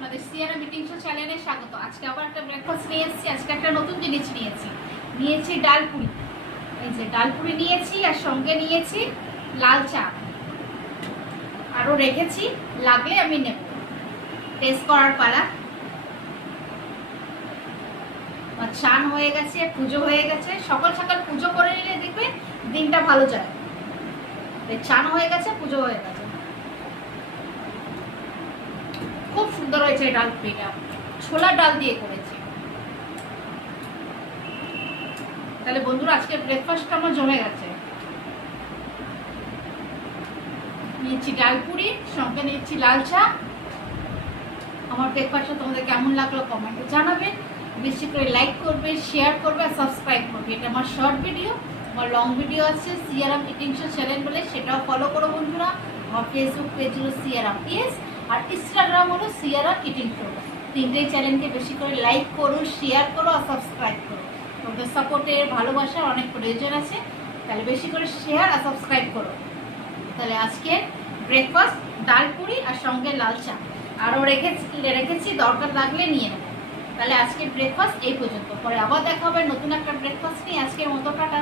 আপনাদের সিয়ারা meeting show চ্যানেলে স্বাগত। আজকে আবার একটা ব্রেকফাস্ট নিয়ে এসেছি। আজকে একটা নতুন জিনিস নিয়েছি ডাল পুরি। এই যে ডাল পুরি নিয়েছি, আর সঙ্গে নিয়েছি লাল চা, আরও রেখেছি, লাগলে আমি নেব। টেস্ট করার পালা। চান হয়ে গেছে, পুজো হয়ে গেছে। সকাল সকাল পুজো করে নিলে দেখবে দিনটা ভালো যায়। চান হয়ে গেছে, পুজো হয়ে গেছে। খুব সুন্দর হয়েছে এই ডাল পুরিটা, ছোলার ডাল দিয়ে করেছি। তাহলে বন্ধুরা, আজকে ব্রেকফাস্টটা আমার জমে গেছে। নিয়েছি ডাল পুরি, সঙ্গে নিয়েছি লাল চা। আমার ব্রেকফাস্টটা তোমাদের কেমন লাগলো কমেন্টে জানাবে। বেশি করে লাইক করবে, শেয়ার করবে, আর সাবস্ক্রাইব করবে। এটা আমার শর্ট ভিডিও। আমার লং ভিডিও আছে সিয়ারাম ইটিং শো চ্যানেল বলে, সেটাও ফলো করো বন্ধুরা। আমার ফেসবুক পেজ হলো সিয়ারাম পিএস, আর ইনস্টাগ্রাম হলো সিয়ারাম ইটিং শো। তিনটেই চ্যানেলকে বেশি করে লাইক করো, শেয়ার করো, আর সাবস্ক্রাইব করো। তোমাদের সাপোর্টের, ভালোবাসার অনেক প্রয়োজন আছে। তাহলে বেশি করে শেয়ার আর সাবস্ক্রাইব করো। তাহলে আজকে ব্রেকফাস্ট ডাল পুরি আর সঙ্গে লাল চা, আরও রেখেছি, দরকার লাগলে নিয়ে নেবো। তাহলে আজকের ব্রেকফাস্ট এই পর্যন্ত। পরে আবার দেখা হবে নতুন একটা ব্রেকফাস্ট নিয়ে। আজকের মতো টাটা।